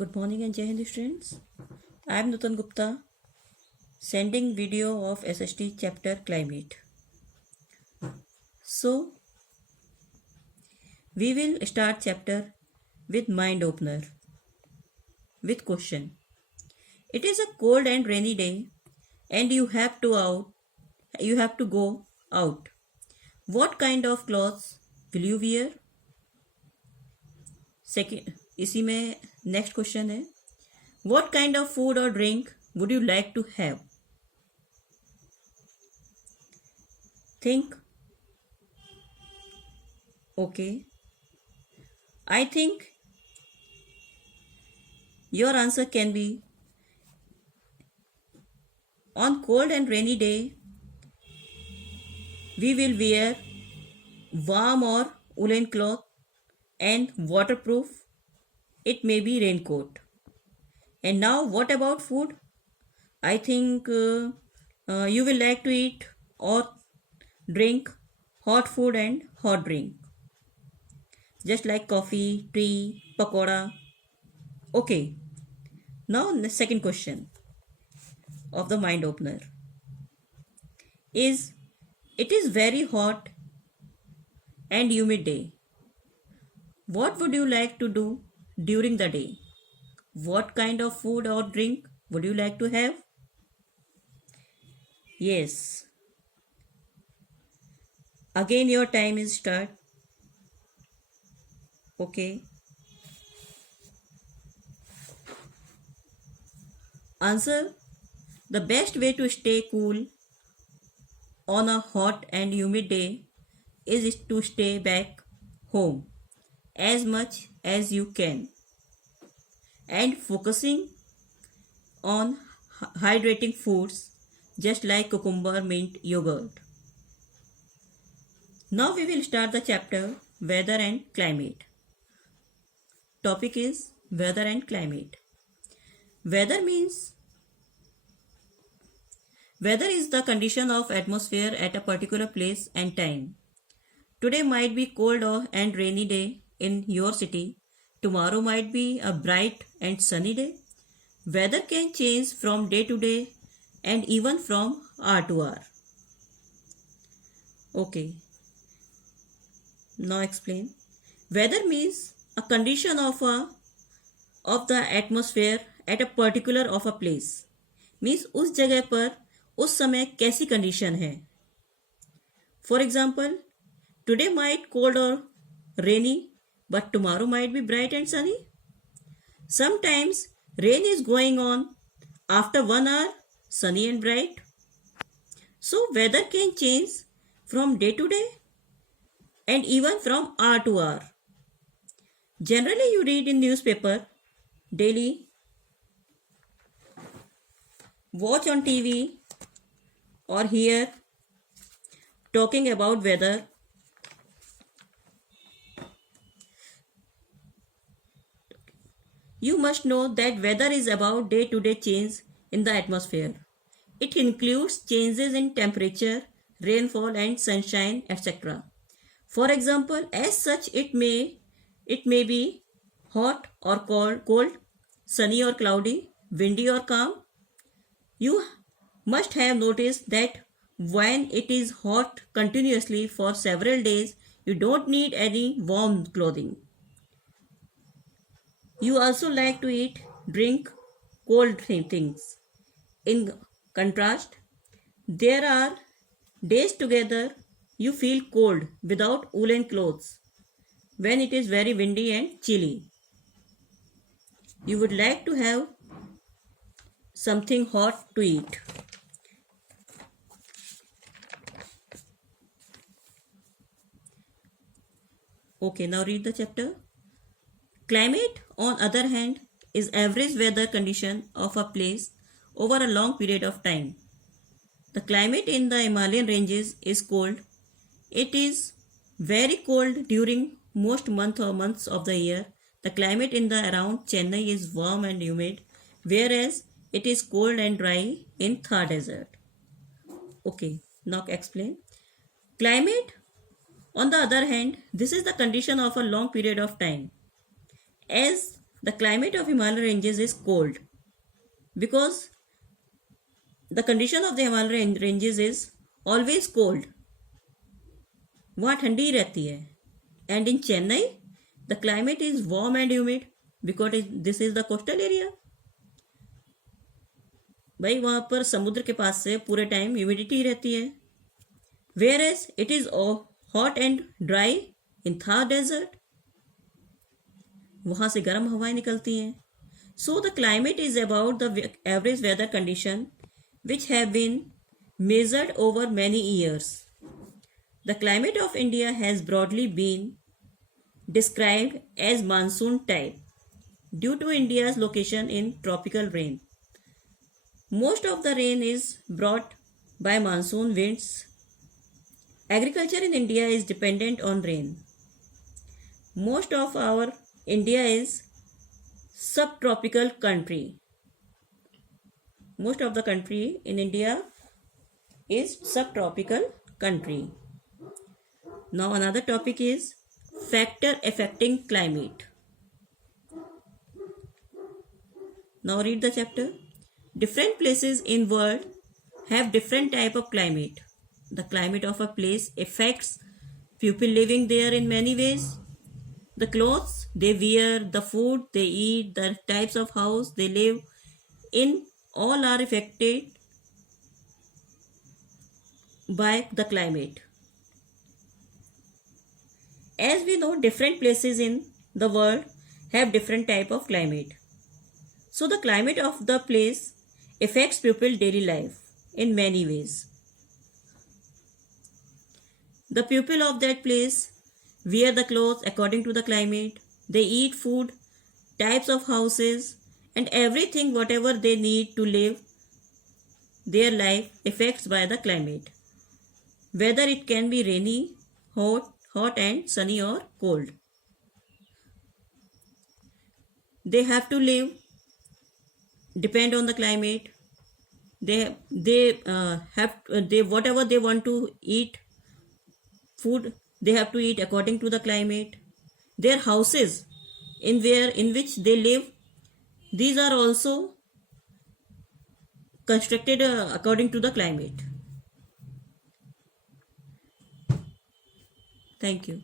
Good morning and Jai Hind students. I am Nutan Gupta sending video of SST chapter climate. So we will start chapter with mind opener with question. It is a cold and rainy day and you have to go out. What kind of clothes will you wear? Second इसी में next question है. What kind of food or drink would you like to have? Think. Okay. I think your answer can be on cold and rainy day we will wear warm or woolen cloth and waterproof. It may be raincoat. And now what about food? I think you will like to eat or drink hot food and hot drink. Just like coffee, tea, pakoda. Okay. Now the second question of the mind opener is it is very hot and humid day. What would you like to do during the day? What kind of food or drink would you like to have? Yes. Again your time is start. Okay. Answer. The best way to stay cool on a hot and humid day is to stay back home as much as you can and focusing on hydrating foods just like cucumber, mint, yogurt. Now we will start the chapter weather and climate. Topic is weather and climate. Weather is the condition of atmosphere at a particular place and time. Today might be cold and rainy day in your city. Tomorrow might be a bright and sunny day. Weather can change from day to day and even from hour to hour. Okay. Now explain. Weather means a condition of the atmosphere at a particular of a place. Means उस जगह पर उस समय कैसी condition है. For example, today might cold or rainy, but tomorrow might be bright and sunny. Sometimes rain is going on after 1 hour, sunny and bright. So weather can change from day to day and even from hour to hour. Generally you read in newspaper daily, watch on TV or hear talking about weather. You must know that weather is about day-to-day change in the atmosphere. It includes changes in temperature, rainfall and sunshine, etc. For example, as such it may be hot or cold, sunny or cloudy, windy or calm. You must have noticed that when it is hot continuously for several days, you don't need any warm clothing. You also like to drink cold things. In contrast, there are days together you feel cold without woolen clothes when it is very windy and chilly. You would like to have something hot to eat. Okay, now read the chapter. Climate, on other hand, is average weather condition of a place over a long period of time. The climate in the Himalayan ranges is cold. It is very cold during most months of the year. The climate in the around Chennai is warm and humid, whereas it is cold and dry in Thar Desert. Okay, now explain. Climate, on the other hand, this is the condition of a long period of time. As The climate of Himalayan ranges is cold because the condition of the Himalayan ranges is always cold. वहाँ ठंडी रहती है. And in Chennai, the climate is warm and humid because this is the coastal area. भाई वहाँ पर समुद्र के पास से पूरे टाइम ह्यूमिडिटी रहती है. Whereas it is hot and dry in Thar desert. वहाँ से गर्म हवाएं निकलती हैं. So the climate is about the average weather condition which have been measured over many years. The climate of India has broadly been described as monsoon type due to India's location in tropical rain. Most of the rain is brought by monsoon winds. Agriculture in India is dependent on rain. Most of our India is subtropical country. Most of the country in India is subtropical country. Now another topic is factor affecting climate. Now read the chapter. Different places in world have different type of climate. The climate of a place affects people living there in many ways. The clothes they wear, the food they eat, the types of house they live in, all are affected by the climate. As we know, different places in the world have different type of climate. So the climate of the place affects people's daily life in many ways. The people of that place wear the clothes according to the climate. They eat food, types of houses, and everything whatever they need to live their life affects by the climate. Whether it can be rainy, hot and sunny or cold. They have to live depend on the climate. They whatever they want to eat food they have to eat according to the climate. Their houses in which they live, these are also constructed according to the climate. Thank you.